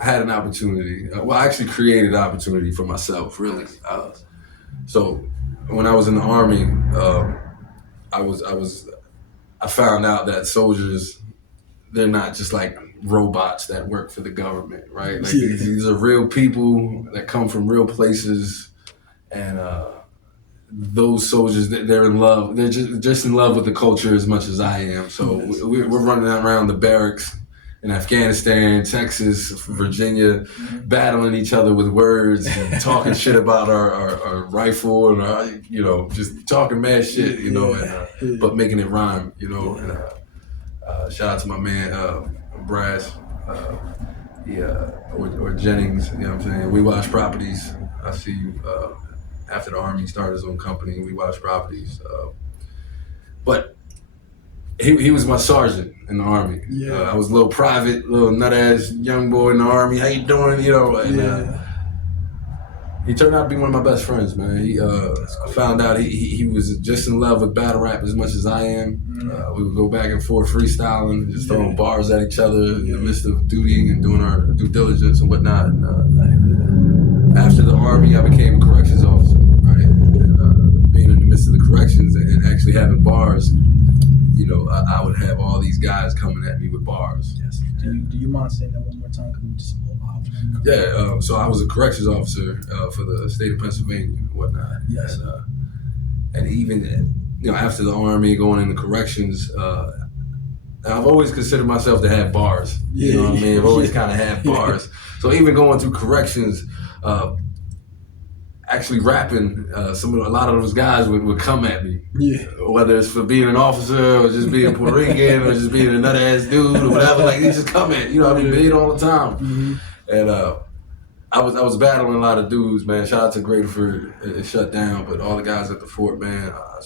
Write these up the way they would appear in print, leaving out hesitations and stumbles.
I had an opportunity. I actually created opportunity for myself, really. So when I was in the Army, I found out that soldiers, they're not just like robots that work for the government, right? Like these are real people that come from real places, and those soldiers, they're in love. They're just in love with the culture as much as I am. So we're running around the barracks in Afghanistan, Texas, Virginia, battling each other with words, and talking shit about our rifle and our, just talking mad shit, but making it rhyme, And shout out to my man Brass, or Jennings. You know what I'm saying? We Watch Properties. I see you. After the Army, started his own company. We Watch Properties. But he was my sergeant in the Army. I was a little private, little nut-ass young boy in the Army. How you doing? And he turned out to be one of my best friends, man. I found out he was just in love with battle rap as much as I am. We would go back and forth freestyling, just throwing bars at each other in the midst of duty and doing our due diligence and whatnot. And after the Army, I became a corrections officer, right? And being in the midst of the corrections and actually having bars, I would have all these guys coming at me with bars. Yes. Do you mind saying that one more time? Because we just a little loud. Yeah, so I was a corrections officer for the state of Pennsylvania and whatnot. Yes. And even, after the Army, going into corrections, I've always considered myself to have bars. You know what I mean? I've always kind of had bars. So even going through corrections, actually rapping, a lot of those guys would come at me. Whether it's for being an officer or just being Puerto Rican or just being a nut ass dude or whatever, like they just come at paid all the time. And I was battling a lot of dudes, man. Shout out to Graterford, it shut down, but all the guys at the fort, man, I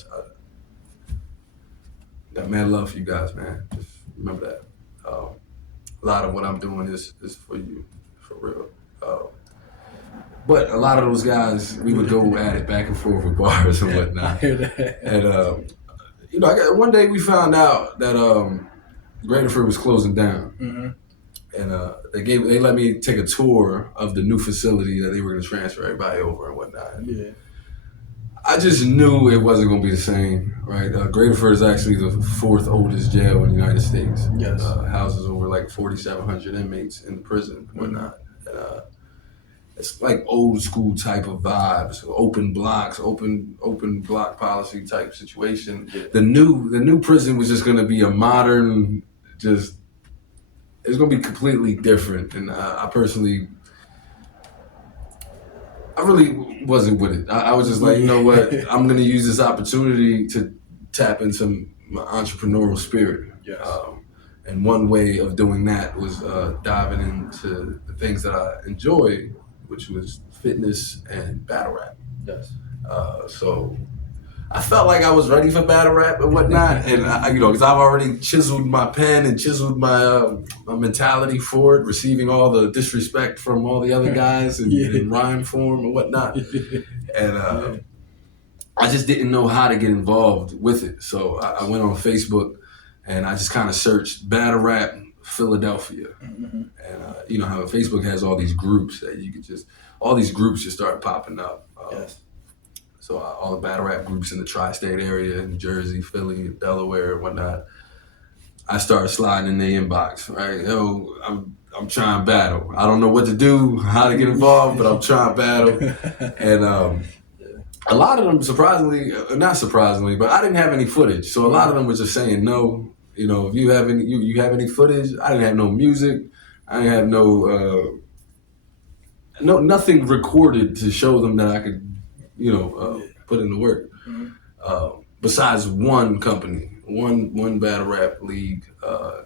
got mad love for you guys, man. Just remember that. A lot of what I'm doing is for you, for real. But a lot of those guys, we would go at it back and forth with bars and whatnot. I hear that. And one day we found out that Graterford was closing down, and they let me take a tour of the new facility that they were going to transfer everybody over and whatnot. I just knew it wasn't going to be the same, right? Graterford is actually the 4th oldest jail in the United States. Yes. Houses over like 4,700 inmates in the prison and whatnot. And, it's like old school type of vibes, open blocks, open block policy type situation. The new prison was just going to be a modern, it's going to be completely different. And I really wasn't with it. I was just like, you know what? I'm going to use this opportunity to tap into my entrepreneurial spirit. Yes. And one way of doing that was diving into the things that I enjoy, which was fitness and battle rap. Yes. So I felt like I was ready for battle rap and whatnot, and because I've already chiseled my pen and chiseled my mentality for it, receiving all the disrespect from all the other guys in rhyme form and whatnot, and I just didn't know how to get involved with it. So I went on Facebook and I just kind of searched battle rap Philadelphia, and you know how Facebook has all these groups that you could all these groups just started popping up. So all the battle rap groups in the tri-state area, New Jersey, Philly, Delaware, and whatnot. I started sliding in the inbox, right? Yo, I'm trying to battle. I don't know what to do, how to get involved, but I'm trying to battle. And a lot of them, not surprisingly, but I didn't have any footage. So a lot of them were just saying no. You know, if you have any footage, I didn't have no music. I didn't have nothing recorded to show them that I could, put in the work. Besides one company, one battle rap league,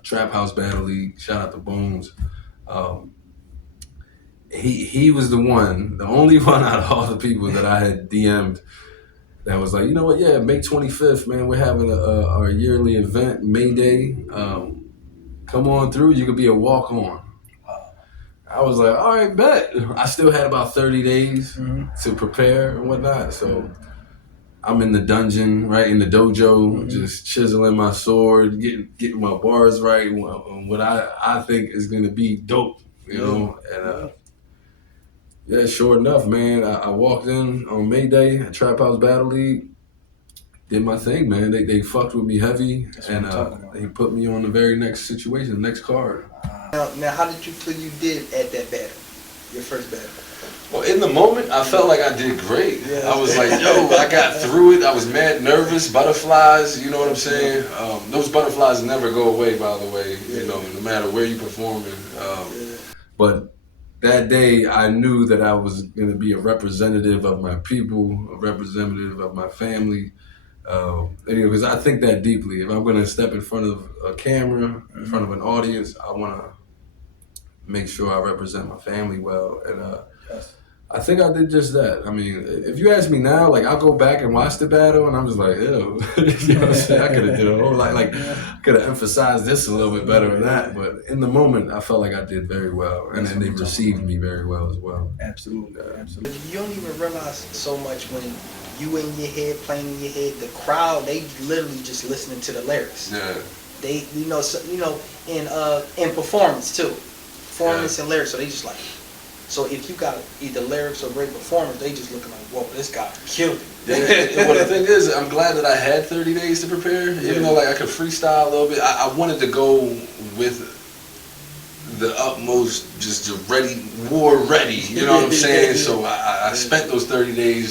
Trap House Battle League, shout out to Bones. He was the only one out of all the people that I had DM'd that was like, you know what, yeah, May 25th, man, we're having our yearly event, May Day. Come on through, you could be a walk-on. I was like, all right, bet. I still had about 30 days to prepare and whatnot. So I'm in the dungeon, right, in the dojo, just chiseling my sword, getting my bars right, what I think is going to be dope. you know, and yeah, sure enough, man, I walked in on May Day at Trap House Battle League, did my thing, man. They fucked with me heavy, and they put me on the very next situation, the next card. Now, how did you feel you did at that battle, your first battle? Well, in the moment, I felt like I did great. I was like, yo, I got through it. I was mad nervous, butterflies, you know what I'm saying? Those butterflies never go away, by the way, you know, no matter where you're performing. But that day, I knew that I was going to be a representative of my people, a representative of my family. Because I think that deeply. If I'm going to step in front of a camera, in front of an audience, I want to make sure I represent my family well. And I think I did just that. I mean, if you ask me now, like, I'll go back and watch the battle, and I'm just like, ew. You know what I'm saying? I could have did a whole lot, like, could have emphasized this a little bit better than that. But in the moment, I felt like I did very well, and then they received me very well as well. Absolutely, absolutely. You don't even realize so much when you in your head, playing in your head, the crowd, they literally just listening to the lyrics. Yeah. They, in performance too. Performance and lyrics, so they just like, so if you got either lyrics or great performance, they just looking like, whoa, this guy killed it. Yeah, well, the thing is, I'm glad that I had 30 days to prepare. Even though, like, I could freestyle a little bit, I wanted to go with the utmost, just ready, war ready. You know what I'm saying? So I spent those 30 days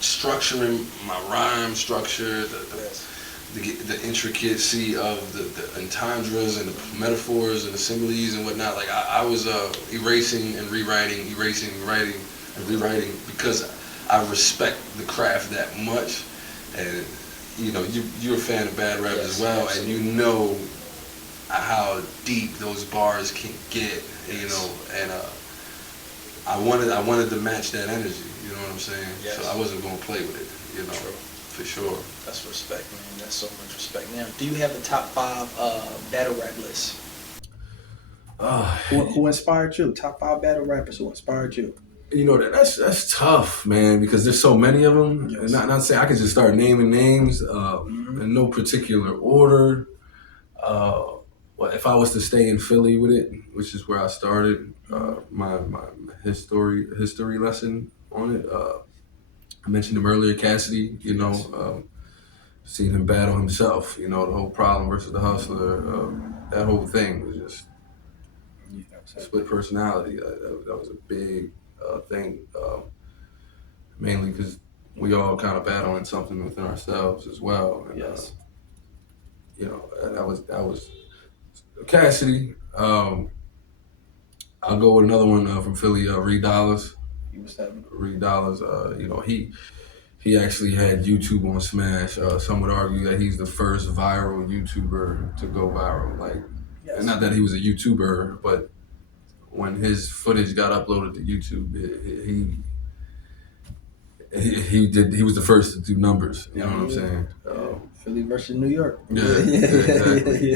structuring my rhyme structure, the intricacy of the entendres and the metaphors and the similes and whatnot. Like, I was erasing and rewriting, writing and rewriting, because I respect the craft that much. And you know, you're a fan of bad rap as well, absolutely. And you know how deep those bars can get, you know, and I wanted to match that energy, you know what I'm saying? Yes. So I wasn't gonna play with it, you know. True. For sure. That's respect, man. That's so much respect. Now, do you have the top 5 battle rap list? Who inspired you? Top 5 battle rappers who inspired you? You know, that's tough, man, because there's so many of them. Yes. And not saying I could just start naming names in no particular order. Well, if I was to stay in Philly with it, which is where I started my history lesson on it. I mentioned him earlier, Cassidy, you know, seen him battle himself, you know, the whole Problem versus the Hustler, that whole thing was just split personality. That was a big thing, mainly because we all kind of battling something within ourselves as well. And, you know, that was Cassidy. I'll go with another one from Philly, Reed Dollars. Reed Dollars, you know, he actually had YouTube on Smash. Some would argue that he's the first viral YouTuber to go viral. Like, and not that he was a YouTuber, but when his footage got uploaded to YouTube, he was the first to do numbers. You know what I'm saying? Philly versus New York. Yeah, exactly.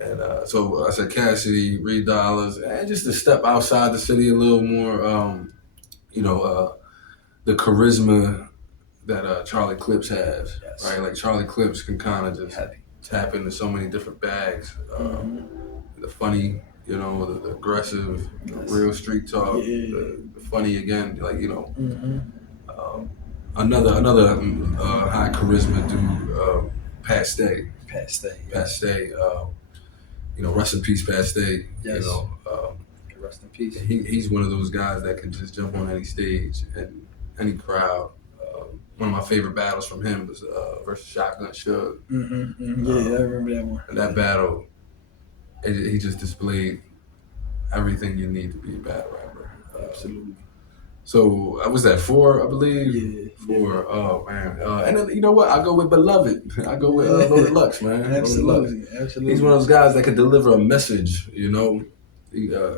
And so I said Cassidy, Reed Dollars, and just to step outside the city a little more. You know, the charisma that Charlie Clips has, right? Like, Charlie Clips can kind of just tap into so many different bags. The funny, you know, the aggressive, real street talk, the funny again, like, you know. Another high charisma dude, Pat Stay. Pat Stay. You know, rest in peace, Pat Stay. Yes. You know, rest in peace. He's one of those guys that can just jump on any stage and any crowd. One of my favorite battles from him was versus Shotgun Suge. Yeah, I remember that one. And that battle, he just displayed everything you need to be a battle rapper. Absolutely. So I was at 4, I believe. Yeah. 4. Oh man. And then, you know what? I go with Beloved. I go with Loaded Lux, man. Absolutely. He's one of those guys that could deliver a message, you know,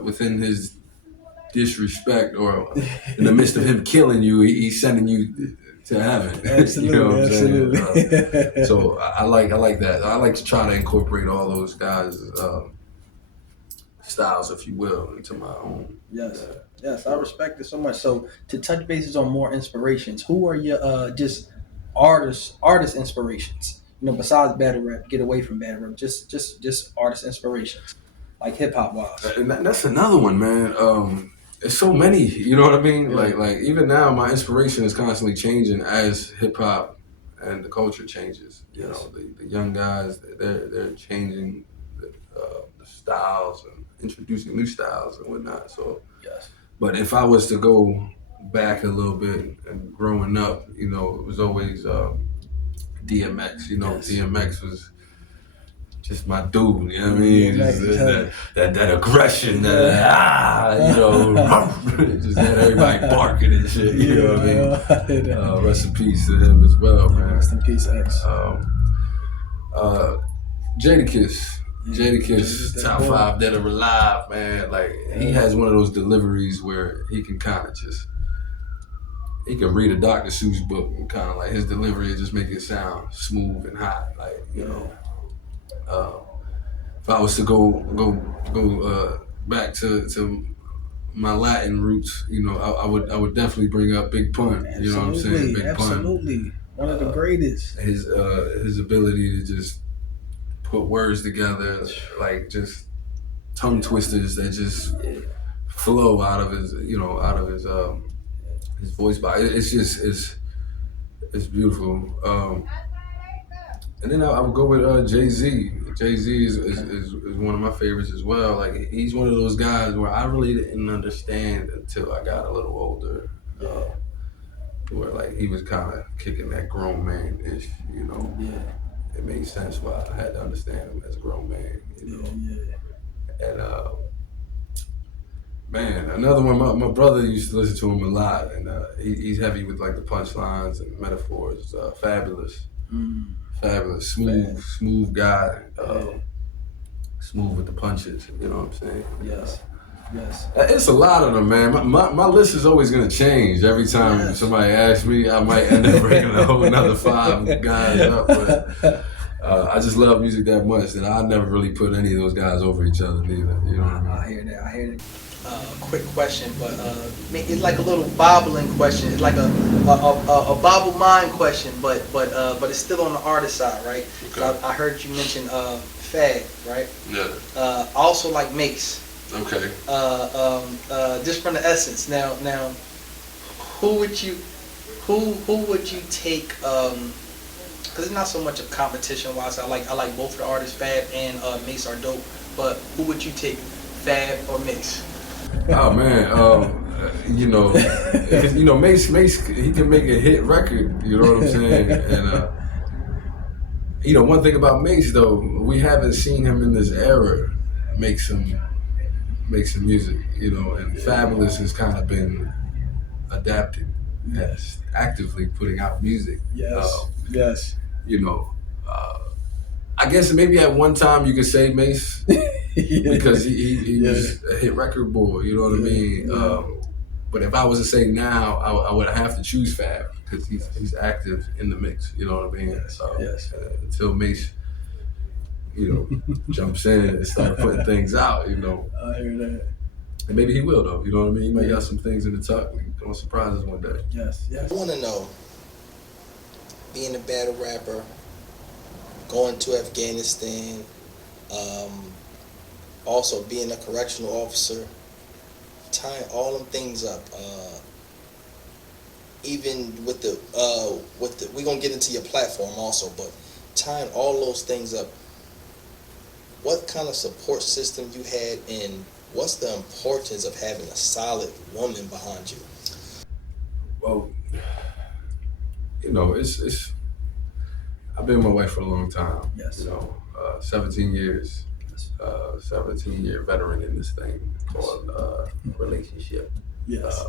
within his disrespect or in the midst of him killing you, he's sending you to heaven. Absolutely. You know what I'm Absolutely. saying? So I like that. I like to try to incorporate all those guys' styles, if you will, into my own. Yes, I respect it so much. So to touch bases on more inspirations, who are your just artist inspirations? You know, besides battle rap, get away from battle rap, just artist inspirations. like hip hop wise? And that's another one, man. There's so many, you know what I mean? Yeah. Like even now, my inspiration is constantly changing as hip hop and the culture changes. You Yes. know, the young guys, they're changing the styles and introducing new styles and whatnot. So, Yes. but if I was to go back a little bit and growing up, you know, it was always DMX. You know, Yes. DMX was just my dude, you know what I mean? Just that aggression, you know, just had everybody barking and shit, you know what I mean? Rest in peace to him as well, man. Rest in peace, X. Jadakiss. Jadakiss, Jada's top that boy. 5 dead or alive, man. Like, he has one of those deliveries where he can kind of just, he can read a Dr. Seuss book and kind of like his delivery just make it sound smooth and hot, like, you know. If I was to go back to my Latin roots, you know, I would definitely bring up Big Pun. Absolutely, You know what I'm saying? Big absolutely. One of the greatest. Pun. His ability to just put words together, like just tongue twisters that just flow out of his, you know, out of his voice box. It's just it's beautiful. And then I would go with Jay-Z. Jay-Z is one of my favorites as well. Like, he's one of those guys where I really didn't understand until I got a little older. Where like he was kind of kicking that grown man-ish, you know. Yeah. It made sense why I had to understand him as a grown man, you know. Yeah. And man, another one, my brother used to listen to him a lot, and he's heavy with like the punchlines and metaphors. Fabulous. Fabulous, smooth guy, smooth with the punches. You know what I'm saying? Yes. It's a lot of them, man. My list is always gonna change every time somebody asks me. I might end up bringing a whole another 5 guys up, but I just love music that much that I never really put any of those guys over each other neither. You know what I mean? I hear that. Quick question, but it's like a little bobbling question. It's like a bobble mind question, but it's still on the artist side, right? Okay. I heard you mention Fag, right? Yeah. Also like Mace. Okay. Just from the essence. Now, who would you take? Because it's not so much of competition wise. I like both the artists, Fab and Mace are dope. But who would you take, Fab or Mace? Oh man, you know, Mace, he can make a hit record. You know what I'm saying? And you know, one thing about Mace though, we haven't seen him in this era make some music. You know, and Fabulous has kind of been adapted, yes, actively putting out music. Yes. You know, I guess maybe at one time you could say Mace. Because he was a hit record boy, you know what I mean? But if I was to say now, I would have to choose Fab because he's active in the mix, you know what I mean? Until Mace, you know, jumps in and starts putting things out, you know. I hear that. And maybe he will though, you know what I mean? He might got some things in the tuck and gonna surprise us one day. Yes. I want to know, being a battle rapper, going to Afghanistan, also being a correctional officer, tying all them things up, even with the we're gonna get into your platform also, but tying all those things up, what kind of support system you had, and what's the importance of having a solid woman behind you? Well, you know, it's I've been with my wife for a long time. Yes. You know, 17 years. 17-year veteran in this thing called relationship. Yes.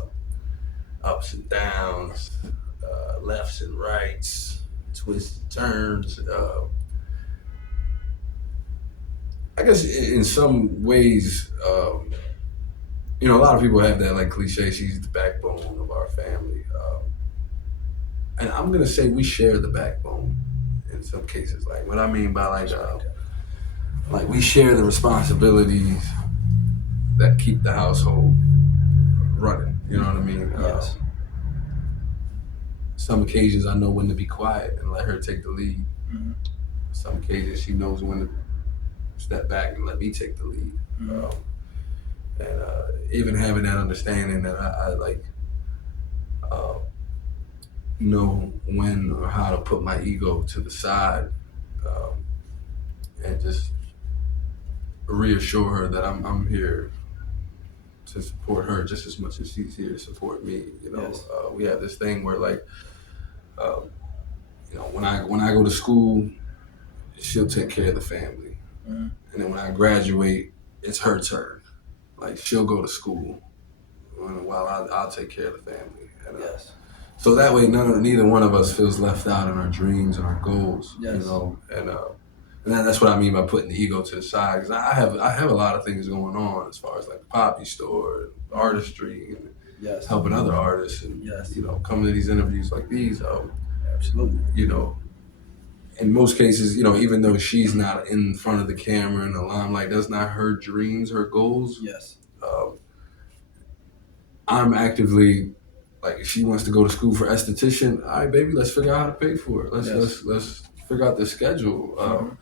Ups and downs, lefts and rights, twists and turns. I guess in some ways, you know, a lot of people have that like cliche, she's the backbone of our family. And I'm gonna say we share the backbone in some cases. Like what I mean by like we share the responsibilities that keep the household running. You know what I mean? Yes. Some occasions I know when to be quiet and let her take the lead. Mm-hmm. Some occasions she knows when to step back and let me take the lead. And even having that understanding that I like uh, know when or how to put my ego to the side, and just reassure her that I'm here to support her just as much as she's here to support me. Yes. We have this thing where like, when I go to school, she'll take care of the family, and then when I graduate, it's her turn. Like she'll go to school, while I'll take care of the family. And, Yes. so that way, neither one of us feels left out in our dreams and our goals. Yes. And that's what I mean by putting the ego to the side. Because I have a lot of things going on as far as like the poppy store, and artistry, and Yes. helping other artists, and Yes. coming to these interviews like these. Absolutely. In most cases, even though she's not in front of the camera and the limelight, that's not her dreams, her goals. Yes. I'm actively, like, if she wants to go to school for esthetician, all right, baby, let's figure out how to pay for it. Let's figure out the schedule.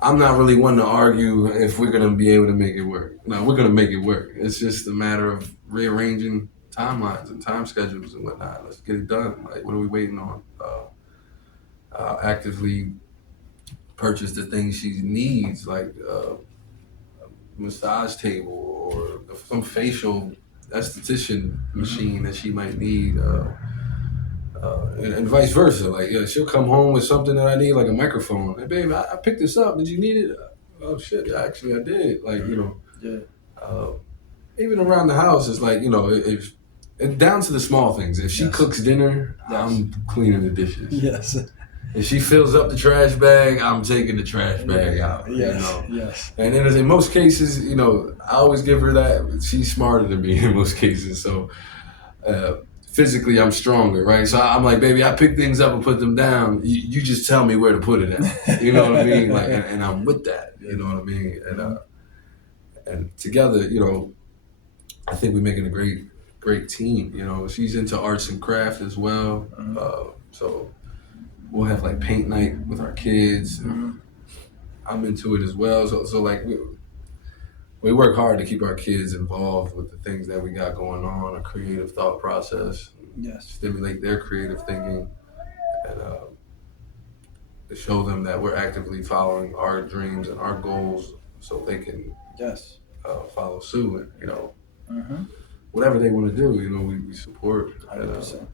I'm not really one to argue if we're gonna be able to make it work. No, we're gonna make it work. It's just a matter of rearranging timelines and time schedules and whatnot. Let's get it done. Like, what are we waiting on? Actively purchase the things she needs, like a massage table or some facial esthetician machine that she might need, and vice versa. Like, yeah, she'll come home with something that I need, like a microphone. Hey, babe, I picked this up. Did you need it? Oh shit, actually I did. Like, Yeah. even around the house, it's like, if and down to the small things. If she Yes. cooks dinner, Yes. I'm cleaning the dishes. Yes. If she fills up the trash bag, I'm taking the trash bag out. Yes. Yes. And then in most cases, I always give her that. She's smarter than me in most cases. So physically, I'm stronger, right? So I'm like, baby, I pick things up and put them down. You just tell me where to put it at. You know what I mean? Like, and I'm with that. You know what I mean? And together, I think we're making a great team. She's into arts and craft as well. So we'll have like paint night with our kids. I'm into it as well. So like we work hard to keep our kids involved with the things that we got going on, a creative thought process, Yes. stimulate their creative thinking, and to show them that we're actively following our dreams and our goals so they can Yes. follow suit. And, whatever they want to do, we support. 100%.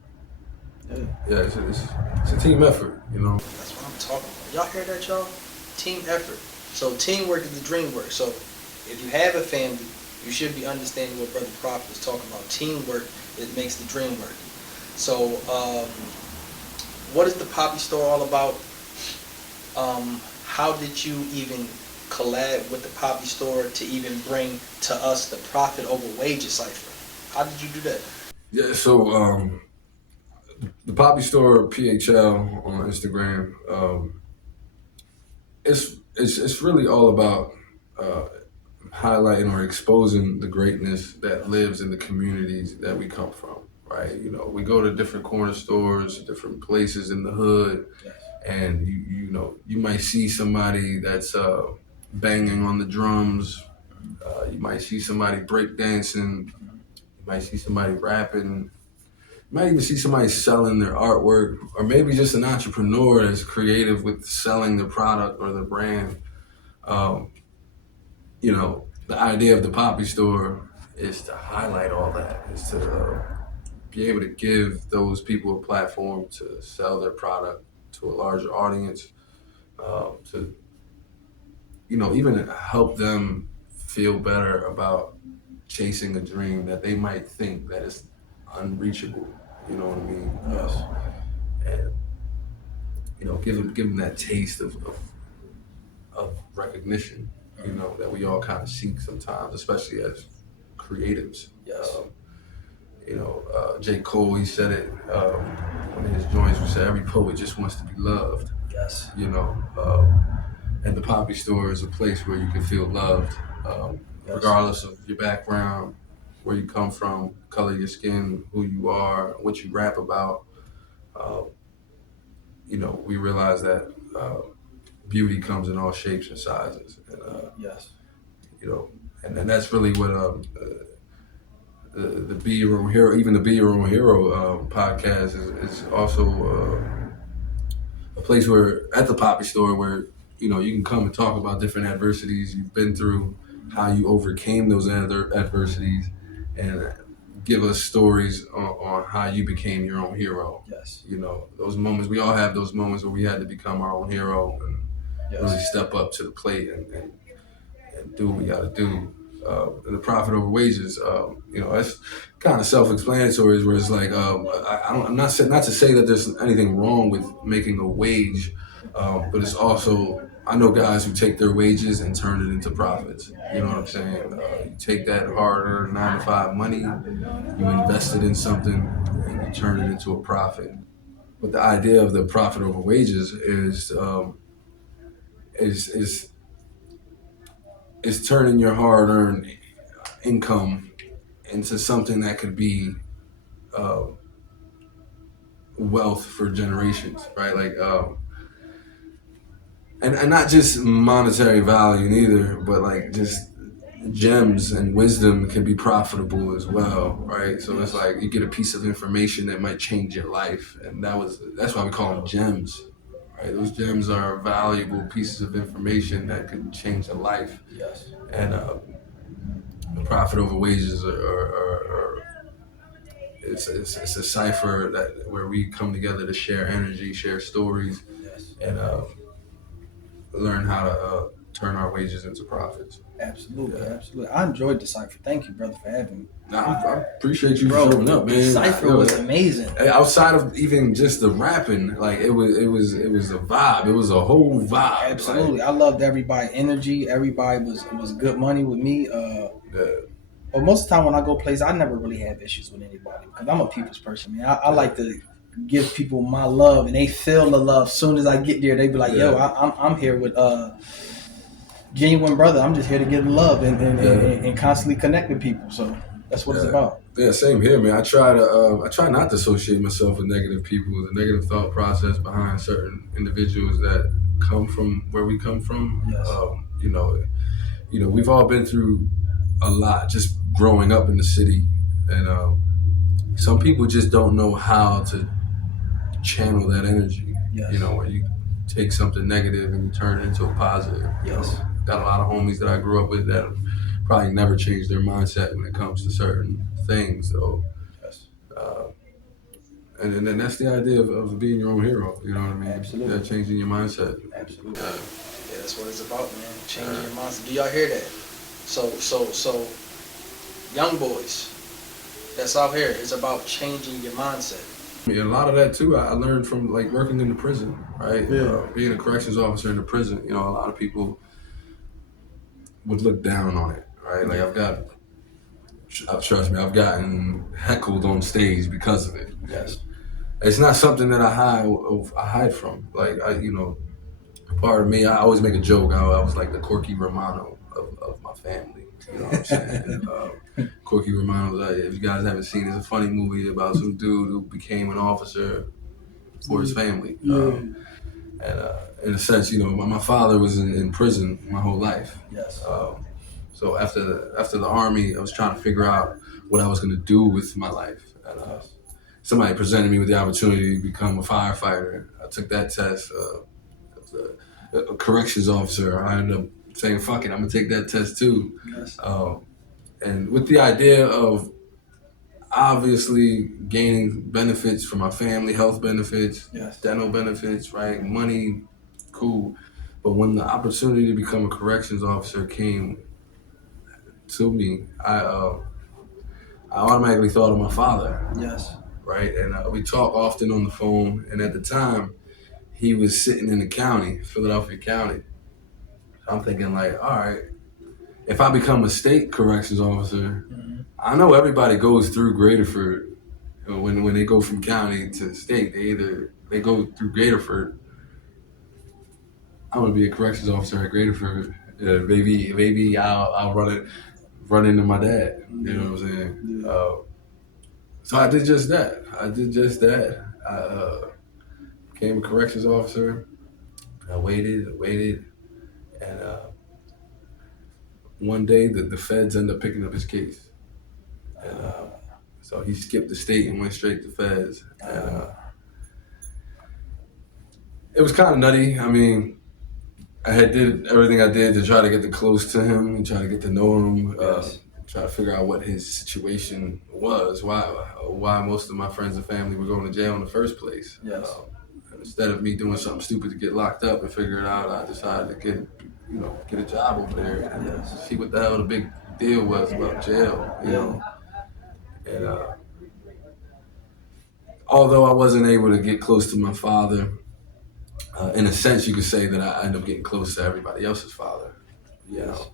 Yeah, it's a team effort. That's what I'm talking about. Y'all hear that, y'all? Team effort. So teamwork is the dream work. So if you have a family, you should be understanding what Brother Prophet is talking about. Teamwork, it makes the dream work. So what is the Poppy Store all about? How did you even collab with the Poppy Store to even bring to us the Profit Over Wages cipher? How did you do that? Yeah, so the Poppy Store PHL on Instagram, it's really all about highlighting or exposing the greatness that lives in the communities that we come from, right? We go to different corner stores, different places in the hood, and you might see somebody that's banging on the drums. You might see somebody breakdancing. You might see somebody rapping. You might even see somebody selling their artwork, or maybe just an entrepreneur that's creative with selling their product or their brand. The idea of the Poppy Store is to highlight all that, is to be able to give those people a platform to sell their product to a larger audience, to even help them feel better about chasing a dream that they might think that is unreachable. You know what I mean? Yes. And give them that taste of recognition. That we all kind of seek sometimes, especially as creatives. Yes. J. Cole, he said it one of his joints. He said every poet just wants to be loved. Yes. And the Poppy Store is a place where you can feel loved, regardless of your background, where you come from, color of your skin, who you are, what you rap about. We realize that beauty comes in all shapes and sizes. And, Yes. you know, and that's really what the Be Your Own Hero, even the Be Your Own Hero podcast is also a place where at the Poppy Store where you can come and talk about different adversities you've been through, how you overcame those other adversities, and give us stories on how you became your own hero. Yes. Those moments, we all have those moments where we had to become our own hero and really step up to the plate and do what we got to do. The profit over wages, that's kind of self-explanatory. Where it's like, I'm not to say that there's anything wrong with making a wage, but it's also, I know guys who take their wages and turn it into profits. You know what I'm saying? You take that hard-earned 9-to-5 money, you invest it in something, and you turn it into a profit. But the idea of the profit over wages is turning your hard-earned income into something that could be uh, wealth for generations, right? Like, and not just monetary value neither, but like just gems and wisdom can be profitable as well, right? So it's like you get a piece of information that might change your life, and that's why we call them gems, right? Those gems are valuable pieces of information that could change a life. Yes. And the profit over wages are it's a cipher where we come together to share energy, share stories, and learn how to turn our wages into profits. Absolutely, absolutely. I enjoyed the cipher. Thank you, brother, for having me. I appreciate you Bro, showing up, man. The cipher was amazing. Outside of even just the rapping, like it was a vibe. It was a whole vibe. Absolutely, like, I loved everybody energy. Everybody was good money with me. But most of the time when I go places, I never really have issues with anybody because I'm a people's person, man. I like to give people my love, and they feel the love. As soon as I get there, they be like, "Yo, I'm here with genuine brother. I'm just here to give love and constantly connect with people." So that's what it's about. Yeah, same here, man. I try not to associate myself with negative people, the negative thought process behind certain individuals that come from where we come from. Yes. We've all been through a lot just growing up in the city, and some people just don't know how to channel that energy. Yes. Where you take something negative and you turn it into a positive. Yes. Got a lot of homies that I grew up with that probably never changed their mindset when it comes to certain things. So, yes. And then that's the idea of being your own hero. You know what I mean? Absolutely. Yeah, changing your mindset. Absolutely. Yeah, that's what it's about, man. Changing your mindset. Do y'all hear that? So, young boys that's out here, it's about changing your mindset. Yeah, a lot of that too, I learned from like working in the prison, right? Yeah. Being a corrections officer in the prison, a lot of people would look down on it, right? Like trust me, I've gotten heckled on stage because of it. Yes. It's not something that I hide from. Like part of me, I always make a joke. I was like the Corky Romano of my family. You know what I'm saying? Corky Romano, if you guys haven't seen it, it's a funny movie about some dude who became an officer for his family. And in a sense, my father was in prison my whole life. Yes. So after the army, I was trying to figure out what I was going to do with my life. And somebody presented me with the opportunity to become a firefighter. I took that test. A corrections officer. I ended up saying, "Fuck it, I'm gonna take that test too." Yes. And with the idea of obviously gaining benefits for my family, health benefits, Yes. dental benefits, right? Money, cool. But when the opportunity to become a corrections officer came to me, I automatically thought of my father. Yes. Right? And we talk often on the phone. And at the time, he was sitting in the county, Philadelphia County. I'm thinking like, all right, if I become a state corrections officer, I know everybody goes through Graterford. When they go from county to state, they go through Graterford. I'm gonna be a corrections officer at Graterford. Maybe I'll run into my dad. You know what I'm saying? Yeah. So I did just that. I became a corrections officer. I waited, and one day the feds ended up picking up his case. And so he skipped the state and went straight to feds. And it was kind of nutty. I mean, I had did everything I did to try to get close to him and try to get to know him, try to figure out what his situation was, why most of my friends and family were going to jail in the first place. Yes. Instead of me doing something stupid to get locked up and figure it out, I decided to get a job over there and see what the hell the big deal was about jail, you know. And although I wasn't able to get close to my father, in a sense, you could say that I ended up getting close to everybody else's father. You know,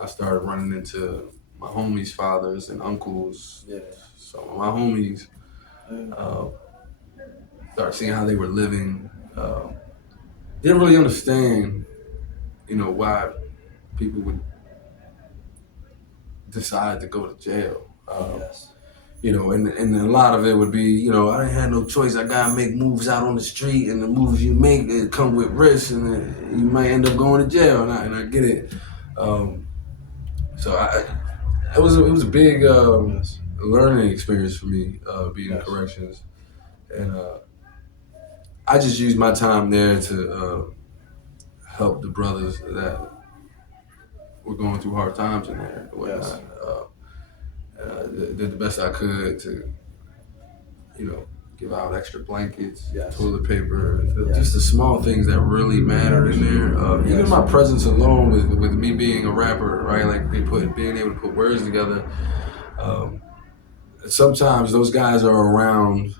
I started running into my homies' fathers and uncles. Yeah. So my homies started seeing how they were living. Didn't really understand, why people would decide to go to jail. And a lot of it would be, I didn't have no choice. I gotta make moves out on the street, and the moves you make, it come with risk, and you might end up going to jail. And I get it. It was a big learning experience for me, being in corrections, and I just used my time there to help the brothers that were going through hard times in there. And whatnot. Did the best I could to, give out extra blankets, toilet paper, just the small things that really mattered in there. Even my presence alone with me being a rapper, right? Like being able to put words together. Sometimes those guys are around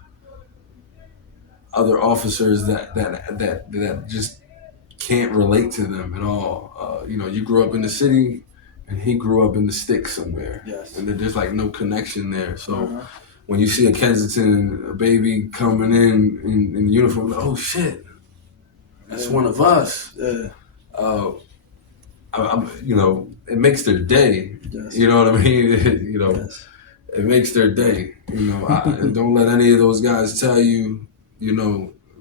other officers that just can't relate to them at all. You grew up in the city, and he grew up in the sticks somewhere. Yes. And there's like no connection there. So when you see a Kensington baby coming in uniform, like, oh shit, that's one of us. Yeah. It makes their day. Yes. You know what I mean? It makes their day. Don't let any of those guys tell you,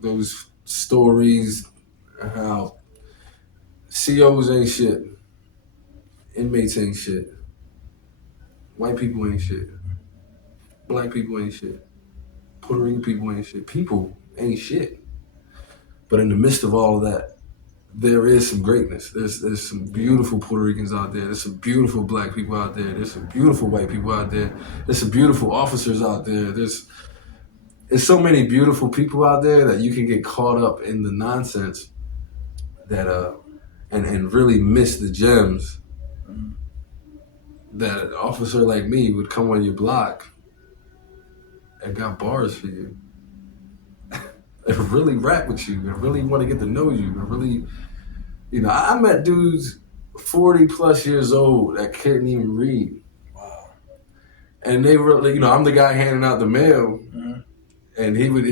those stories how COs ain't shit. Inmates ain't shit. White people ain't shit. Black people ain't shit. Puerto Rican people ain't shit. People ain't shit. But in the midst of all of that, there is some greatness. There's some beautiful Puerto Ricans out there. There's some beautiful black people out there. There's some beautiful white people out there. There's some beautiful officers out there. There's so many beautiful people out there that you can get caught up in the nonsense that and really miss the gems that an officer like me would come on your block and got bars for you. And really rap with you and really want to get to know you and really, I met dudes 40 plus years old that couldn't even read. Wow. And they were like, I'm the guy handing out the mail, and he would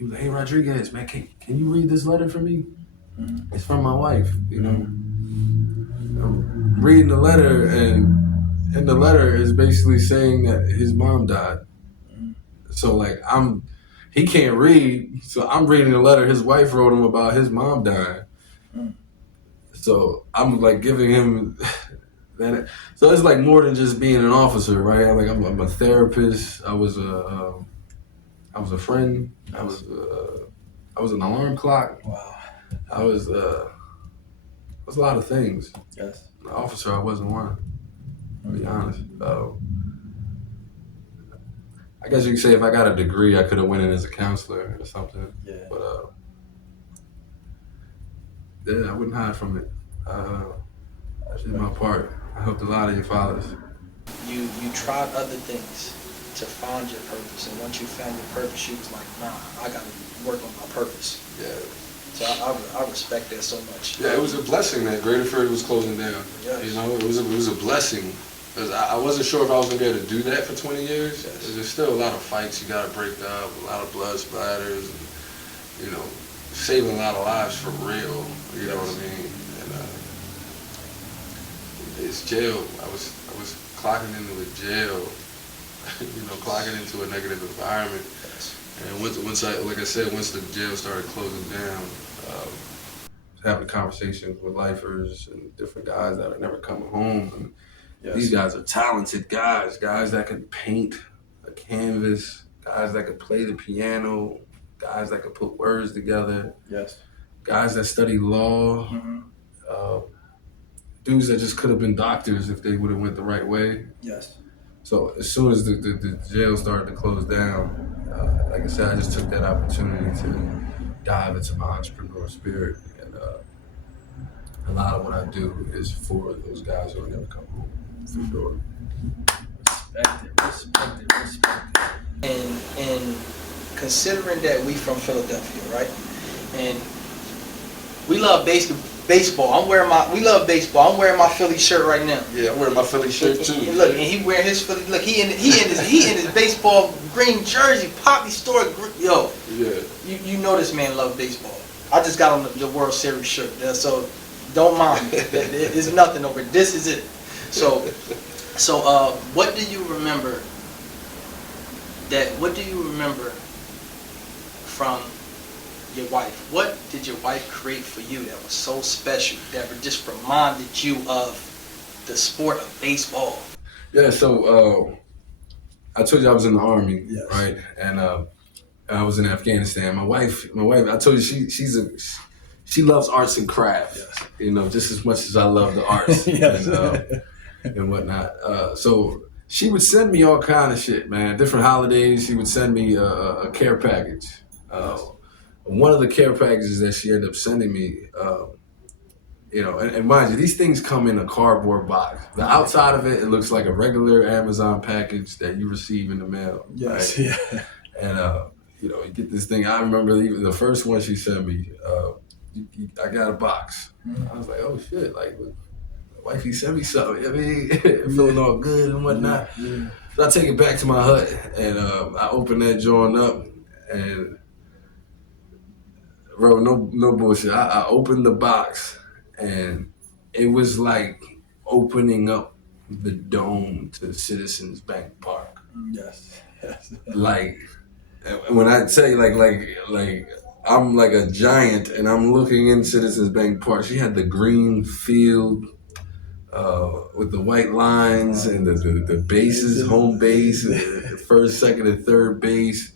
like, hey Rodriguez, man, can you read this letter for me? It's from my wife, I'm reading the letter, and the letter is basically saying that his mom died. So like he can't read, so I'm reading the letter his wife wrote him about his mom dying. So I'm like giving him that. So it's like more than just being an officer, right? I'm a therapist. I was a friend. I was an alarm clock. Wow. I was a lot of things. Yes. An officer, I wasn't one. To be honest. I guess you could say if I got a degree, I could have went in as a counselor or something. Yeah. But I wouldn't hide from it. I did my part. I helped a lot of your fathers. You tried other things to find your purpose, and once you found your purpose, you was like, nah, I gotta work on my purpose. Yeah. So I respect that so much. Yeah, it was a blessing that Greater Ford was closing down. Yes. It was a blessing. Because I wasn't sure if I was going to be able to do that for 20 years. Yes. There's still a lot of fights you got to break up, a lot of blood splatters, and, saving a lot of lives for real. You know what I mean? And it's jail. I was clocking into a jail, clocking into a negative environment. Yes. And once like I said, once the jail started closing down, having conversations with lifers and different guys that are never coming home. And these guys are talented guys that can paint a canvas, guys that could play the piano, guys that could put words together, guys that study law, dudes that just could have been doctors if they would have went the right way. So as soon as the jail started to close down, like I said, I just took that opportunity to dive into my entrepreneur spirit. And a lot of what I do is for those guys who are never come home, for sure. Respect it. And considering that we from Philadelphia, right? And we love baseball. We love baseball. I'm wearing my Philly shirt right now. Yeah, I'm wearing my Philly shirt too. And look, and he wearing his Philly. Look, he in his baseball green jersey, Poppy store. Yo, yeah. You know this man love baseball. I just got on the World Series shirt, so don't mind me. It's nothing over. This is it. So, what do you remember? What do you remember from your wife? What did your wife create for you that was so special, that just reminded you of the sport of baseball? Yeah, so I told you I was in the Army, right? And I was in Afghanistan. My wife, I told you she loves arts and crafts, you know, just as much as I love the arts and whatnot. So she would send me all kind of shit, man. Different holidays, she would send me a care package. One of the care packages that she ended up sending me, you know, and mind you, these things come in a cardboard box. The outside of it looks like a regular Amazon package that you receive in the mail. Right? Yeah. And, you know, you get this thing. I remember even the first one she sent me, I got a box. I was like, oh shit, like, wifey sent me something. I mean, feeling all good and whatnot. So I take it back to my hut and I open that joint up and, bro, no bullshit. I opened the box and it was like opening up the dome to Citizens Bank Park. Yes. Like, when I say like I'm like a giant and I'm looking in Citizens Bank Park. She had the green field with the white lines and the bases, home base, the first, second, and third base.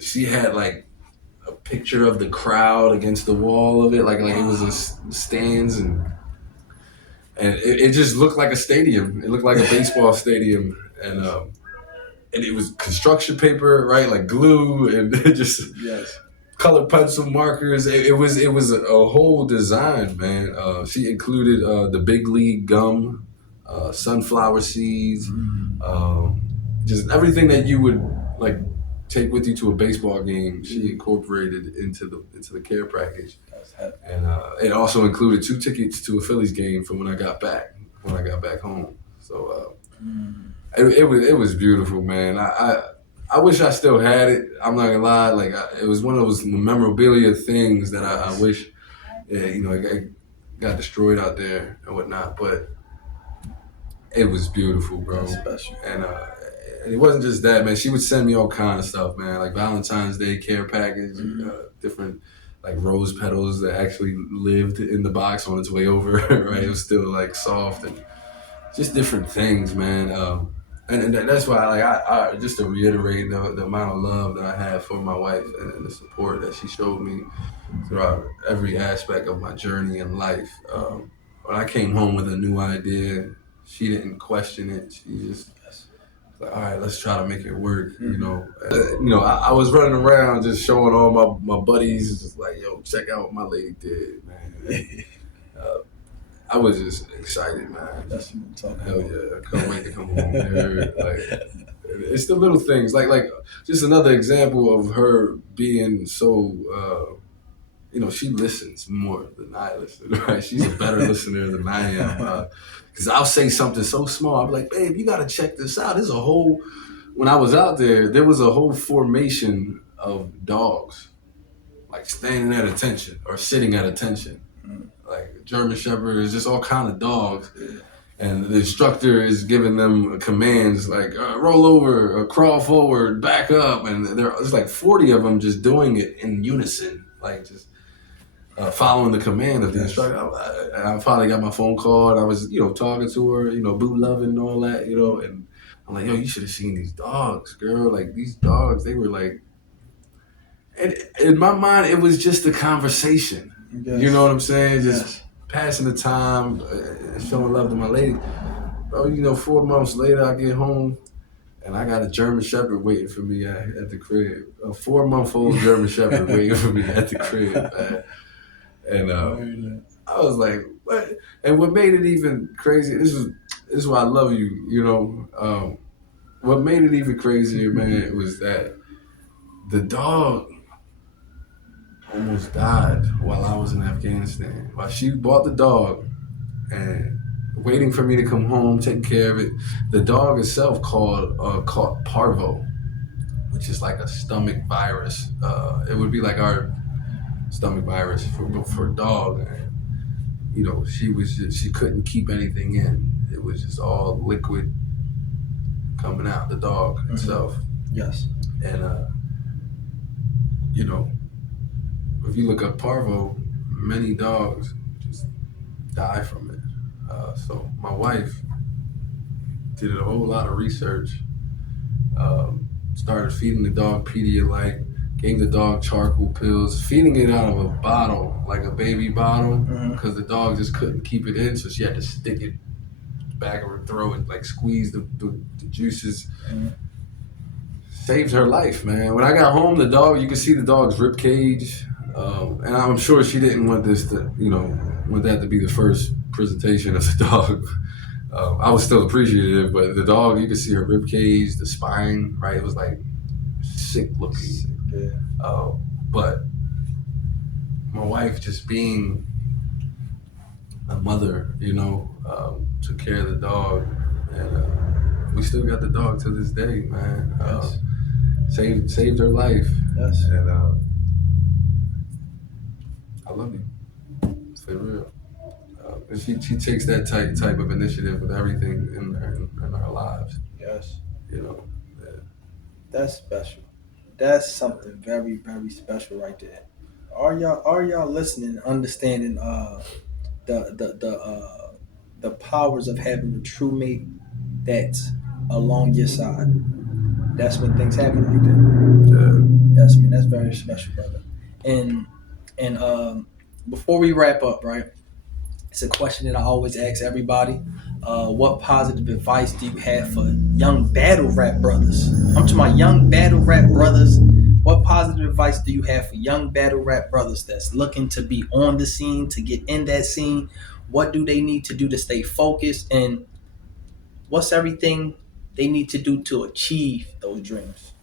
She had like a picture of the crowd against the wall of it, like it was a stands, and it just looked like a stadium. It looked like a baseball stadium, and it was construction paper, right, like glue, and just colored pencil markers. It was a whole design, man. She included the big league gum, sunflower seeds, just everything that you would like take with you to a baseball game. She incorporated into the care package, and it also included 2 tickets to a Phillies game from when I got back home. So it was beautiful, man. I wish I still had it. I'm not gonna lie. Like it was one of those memorabilia things that I wish, you know, it got destroyed out there and whatnot. But it was beautiful, bro. That's special. And it wasn't just that, man. She would send me all kind of stuff, man. Like Valentine's Day care package, different like rose petals that actually lived in the box on its way over. Right, it was still like soft and just different things, man. And that's why, like, I just to reiterate the amount of love that I have for my wife and the support that she showed me throughout every aspect of my journey in life. When I came home with a new idea, she didn't question it. She just like, all right, let's try to make it work. You know, I was running around just showing all my buddies, just like, yo, check out what my lady did, man. I was just excited, man. That's what I'm talking Hell about. yeah, I can't wait to come home here. Like, it's the little things, like just another example of her being so, you know, she listens more than I listen, right? She's a better listener than I am. Because I'll say something so small, I'll be like, babe, you gotta check this out. There's a whole, when I was out there was a whole formation of dogs, like standing at attention or sitting at attention. Like German Shepherds, just all kind of dogs. and the instructor is giving them commands like roll over, crawl forward, back up, and there's like 40 of them just doing it in unison, like just following the command of the instructor. I finally got my phone call, and I was, talking to her, boo loving and all that, and I'm like, yo, you should have seen these dogs, girl. Like these dogs, they were like, and in my mind, it was just a conversation. Yes. You know what I'm saying? Just passing the time, showing love to my lady. Bro, 4 months later, I get home, and I got a German Shepherd waiting for me at the crib. A 4-month-old German Shepherd waiting for me at the crib, man. And I was like, what? And what made it even crazy, this is why I love you, what made it even crazier, man, was that the dog almost died while I was in Afghanistan. While she bought the dog and waiting for me to come home, taking care of it, the dog itself caught parvo, which is like a stomach virus. It would be like our stomach virus for a dog. And, she couldn't keep anything in. It was just all liquid coming out, the dog itself. Yes. And, if you look up parvo, many dogs just die from it. So my wife did a whole lot of research, started feeding the dog Pedialyte, gave the dog charcoal pills, feeding it out of a bottle, like a baby bottle, because the dog just couldn't keep it in, so she had to stick it back of her throat and like squeeze the juices. Saved her life, man. When I got home, you could see the dog's rib cage, and I'm sure she didn't want that to be the first presentation of the dog. I was still appreciative, but the dog, you could see her rib cage, the spine, right? It was like sick looking. Yeah. But my wife, just being a mother, took care of the dog, and we still got the dog to this day, man. Yes. Saved her life. Yes. And I love you. For real. And she takes that type of initiative with everything in our lives. Yes. Yeah. That's special. That's something very, very special right there. Are y'all listening, understanding the powers of having a true mate that's along your side? That's when things happen like that. Yeah. Yes, that's very special, brother. And before we wrap up, right? It's a question that I always ask everybody. What positive advice do you have for young battle rap brothers? I'm talking about young battle rap brothers. What positive advice do you have for young battle rap brothers that's looking to be on the scene, to get in that scene? What do they need to do to stay focused? And what's everything they need to do to achieve those dreams?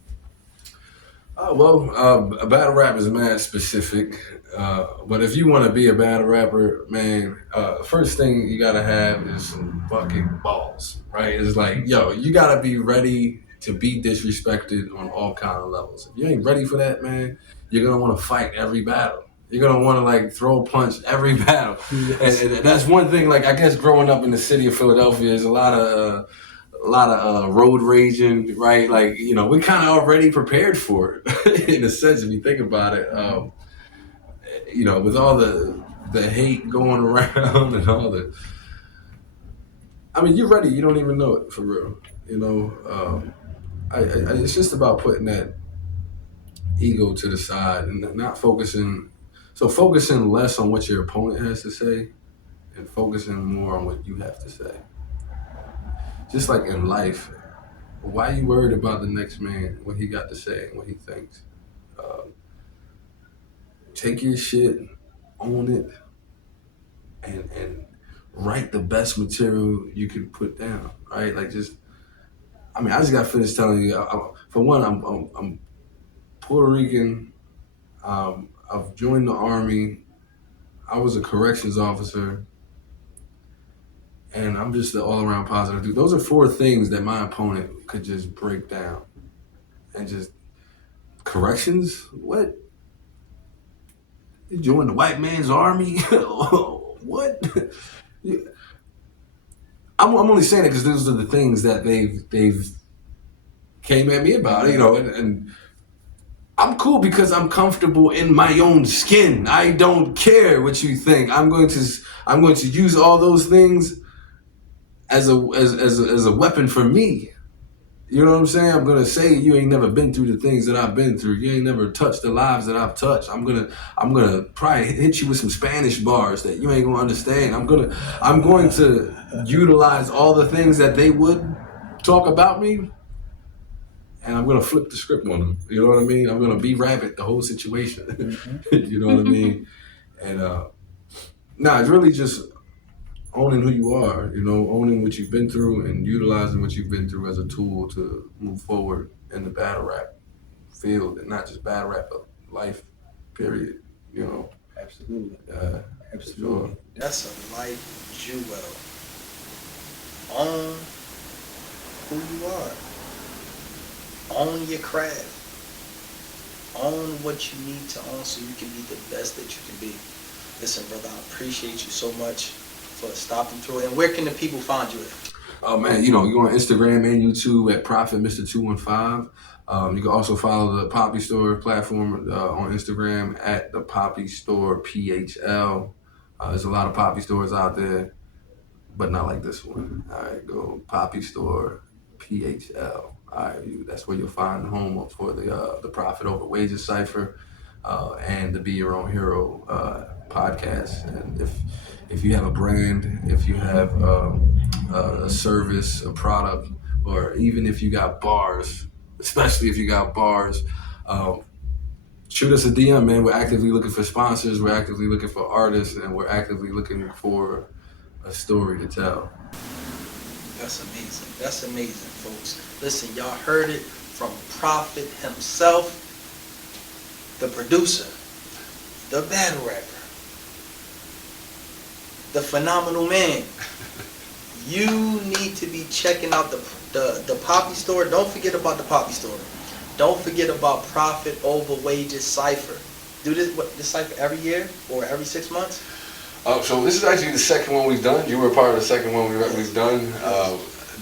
A battle rap is mad specific. But if you want to be a battle rapper, man, first thing you gotta have is some fucking balls, right? It's like, yo, you gotta be ready to be disrespected on all kind of levels. If you ain't ready for that, man, you're gonna want to fight every battle. You're gonna want to like throw a punch every battle. Yes. And that's one thing. Like, I guess growing up in the city of Philadelphia, there's a lot of road raging, right? Like, we kind of already prepared for it in a sense, if you think about it. With all the hate going around and all the, you're ready. You don't even know it, for real. It's just about putting that ego to the side and not focusing less on what your opponent has to say and focusing more on what you have to say. Just like in life, why are you worried about the next man, what he got to say and what he thinks? Take your shit, own it, and write the best material you can put down, right? Like, I just got finished telling you, for one, I'm Puerto Rican. I've joined the Army. I was a corrections officer. And I'm just an all-around positive dude. Those are 4 things that my opponent could just break down. And just, corrections? What? You joined the white man's army? What? I'm only saying it because those are the things that they've came at me about, you know, and I'm cool because I'm comfortable in my own skin. I don't care what you think. I'm going to use all those things as a weapon for me. You know what I'm saying? I'm gonna say you ain't never been through the things that I've been through. You ain't never touched the lives that I've touched. I'm gonna probably hit you with some Spanish bars that you ain't gonna understand. I'm going to utilize all the things that they would talk about me, and I'm gonna flip the script on them. You know what I mean? I'm gonna be rabbit the whole situation. You know what I mean? And it's really just owning who you are, you know, owning what you've been through and utilizing what you've been through as a tool to move forward in the battle rap field, and not just battle rap, but life, period, you know. Absolutely. Absolutely. Sure. That's a life jewel. Own who you are. Own your craft. Own what you need to own so you can be the best that you can be. Listen, brother, I appreciate you so much for stopping through. And where can the people find you at? Oh man, you know, you're on Instagram and YouTube at Prophet Mr. 215. You can also follow the Poppy Store platform on Instagram at the Poppy Store PHL. There's a lot of Poppy stores out there, but not like this one. All right, go Poppy Store PHL. All right, that's where you'll find the home for the Profit Over Wages Cipher and the Be Your Own Hero podcast. And if you have a brand, if you have a service, a product, or even if you got bars, especially if you got bars, shoot us a DM, man. We're actively looking for sponsors, we're actively looking for artists, and we're actively looking for a story to tell. That's amazing. That's amazing, folks. Listen, y'all heard it from Prophet himself, the producer, the battle rapper, the phenomenal man. You need to be checking out the Poppy Store. Don't forget about the Poppy Store. Don't forget about Profit Over Wages Cipher. Do this cipher every year or every 6 months? So this is actually the second one we've done. You were a part of the second one we've done.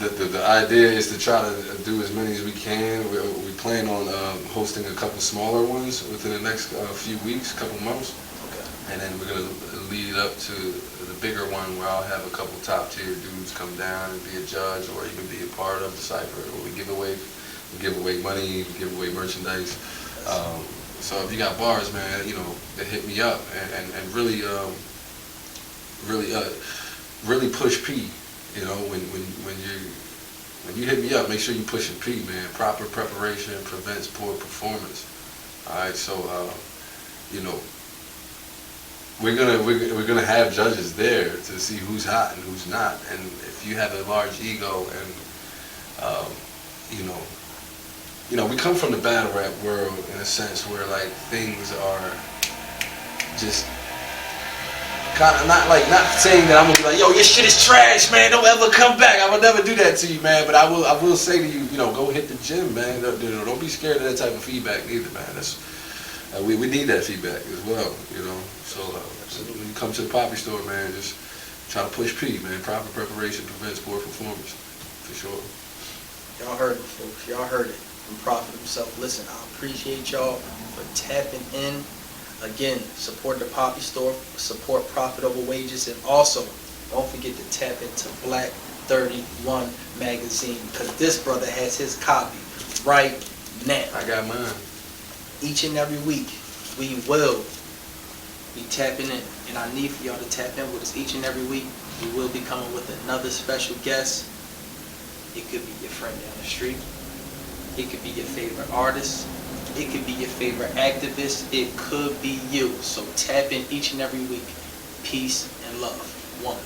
The idea is to try to do as many as we can. We plan on hosting a couple smaller ones within the next few weeks, couple months. Okay. And then we're going to lead up to the bigger one where I'll have a couple top tier dudes come down and be a judge or even be a part of the cipher. Where we give away money, we give away merchandise. So if you got bars, man, you know, then hit me up and really push P. You know, when you hit me up, make sure you pushing P, man. Proper preparation prevents poor performance. All right, so you know, we're gonna have judges there to see who's hot and who's not. And if you have a large ego and you know, we come from the battle rap world in a sense where like things are just kind of not saying that I'm gonna be like, yo, your shit is trash, man. Don't ever come back. I will never do that to you, man. But I will say to you, you know, go hit the gym, man. Don't be scared of that type of feedback neither, man. That's we need that feedback as well, you know. So when you come to the Poppy Store, man, just try to push P, man. Proper preparation prevents poor performance, for sure. Y'all heard it, folks. Y'all heard it from Prophet himself. Listen, I appreciate y'all for tapping in. Again, support the Poppy Store, support Profit Over Wages, and also don't forget to tap into Black 31 magazine, because this brother has his copy right now. I got mine. Each and every week, we will be tapping in, and I need for y'all to tap in with us each and every week. We will be coming with another special guest. It could be your friend down the street. It could be your favorite artist. It could be your favorite activist. It could be you. So tap in each and every week. Peace and love. One.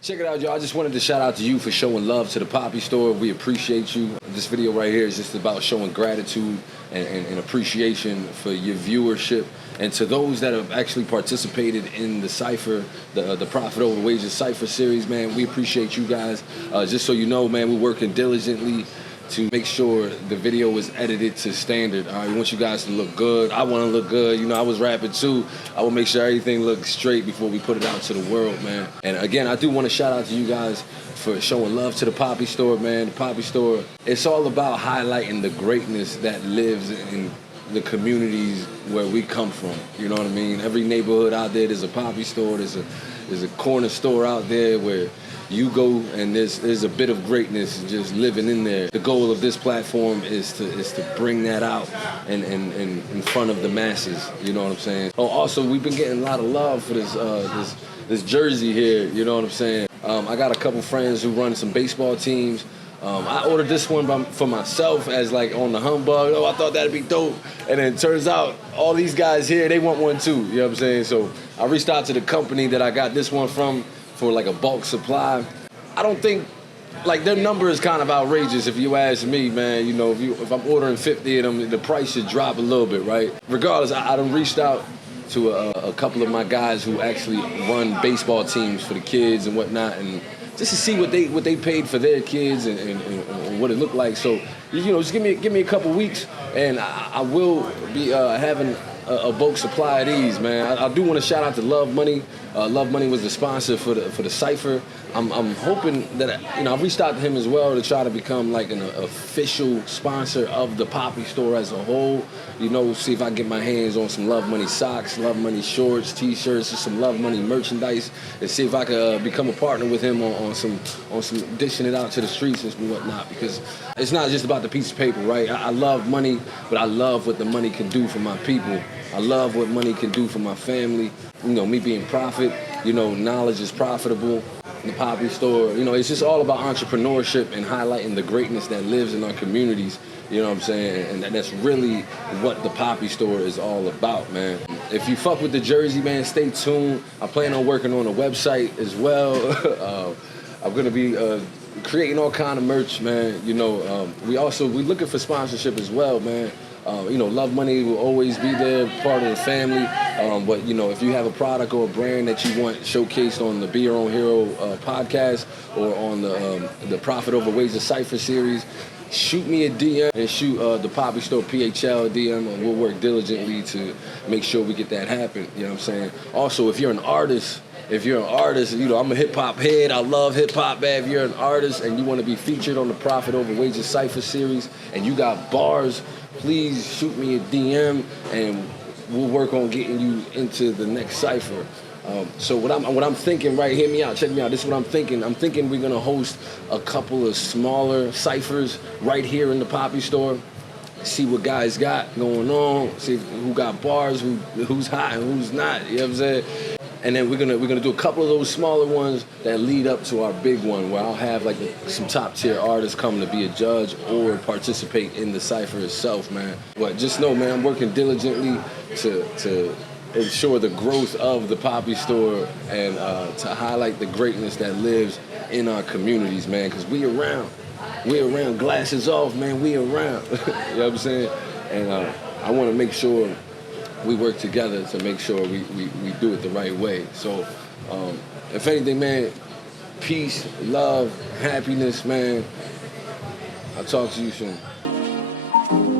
Check it out, y'all. I just wanted to shout out to you for showing love to the Poppy Store. We appreciate you. This video right here is just about showing gratitude and appreciation for your viewership. And to those that have actually participated in the Cypher, the Profit Over Wages Cypher series, man, we appreciate you guys. Just so you know, man, we're working diligently to make sure the video was edited to standard. All right, we want you guys to look good. I want to look good. You know, I was rapping too. I will make sure everything looks straight before we put it out to the world, man. And again, I do want to shout out to you guys for showing love to the Poppy Store, man. The Poppy Store, it's all about highlighting the greatness that lives in the communities where we come from. You know what I mean? Every neighborhood out there, there's a Poppy Store. There's a corner store out there where you go and there's a bit of greatness just living in there. The goal of this platform is to bring that out and in front of the masses. You know what I'm saying? Oh, also we've been getting a lot of love for this jersey here. You know what I'm saying? I got a couple friends who run some baseball teams. I ordered this one for myself as like on the humbug. Oh, I thought that'd be dope. And then it turns out all these guys here, they want one too. You know what I'm saying? So I reached out to the company that I got this one from for like a bulk supply. I don't think, like, their number is kind of outrageous if you ask me, man. You know, if I'm ordering 50 of them, the price should drop a little bit, right? Regardless, I done reached out to a couple of my guys who actually run baseball teams for the kids and whatnot, and just to see what they paid for their kids and what it looked like. So, you know, just give me a couple weeks, and I will be having a bulk supply of these, man. I do want to shout out to Love Money. Love Money was the sponsor for the cipher. I'm hoping that, you know, I reached out to him as well to try to become like an official sponsor of the Poppy Store as a whole. You know, see if I can get my hands on some Love Money socks, Love Money shorts, t-shirts, just some Love Money merchandise, and see if I could become a partner with him on some dishing it out to the streets and whatnot. Because it's not just about the piece of paper, right? I love money, but I love what the money can do for my people. I love what money can do for my family. You know, me being profit, you know, knowledge is profitable. The Poppy Store, you know, it's just all about entrepreneurship and highlighting the greatness that lives in our communities. You know what I'm saying? And that's really what the Poppy Store is all about, man. If you fuck with the jersey, man, stay tuned. I plan on working on a website as well. I'm gonna be creating all kind of merch, man. You know, we looking for sponsorship as well, man. You know, Love Money will always be there, part of the family. But, you know, if you have a product or a brand that you want showcased on the Be Your Own Hero podcast or on the Profit Over Wages Cypher series, shoot me a DM and shoot the Poppy Store PHL a DM, and we'll work diligently to make sure we get that happen. You know what I'm saying? Also, if you're an artist, you know, I'm a hip-hop head. I love hip-hop, man. If you're an artist and you want to be featured on the Profit Over Wages Cypher series and you got bars, please shoot me a DM and we'll work on getting you into the next cipher. So what I'm thinking, right, hear me out, check me out, this is what I'm thinking. I'm thinking we're gonna host a couple of smaller ciphers right here in the Poppy Store. See what guys got going on, see who got bars, who's hot and who's not, you know what I'm saying? And then we're gonna do a couple of those smaller ones that lead up to our big one, where I'll have like some top tier artists come to be a judge or participate in the cipher itself, man. But just know, man, I'm working diligently to ensure the growth of the Poppy Store and to highlight the greatness that lives in our communities, man. Because we around, glasses off, man. We around. You know what I'm saying? And I want to make sure we work together to make sure we do it the right way. So, if anything, man, peace, love, happiness, man. I'll talk to you soon.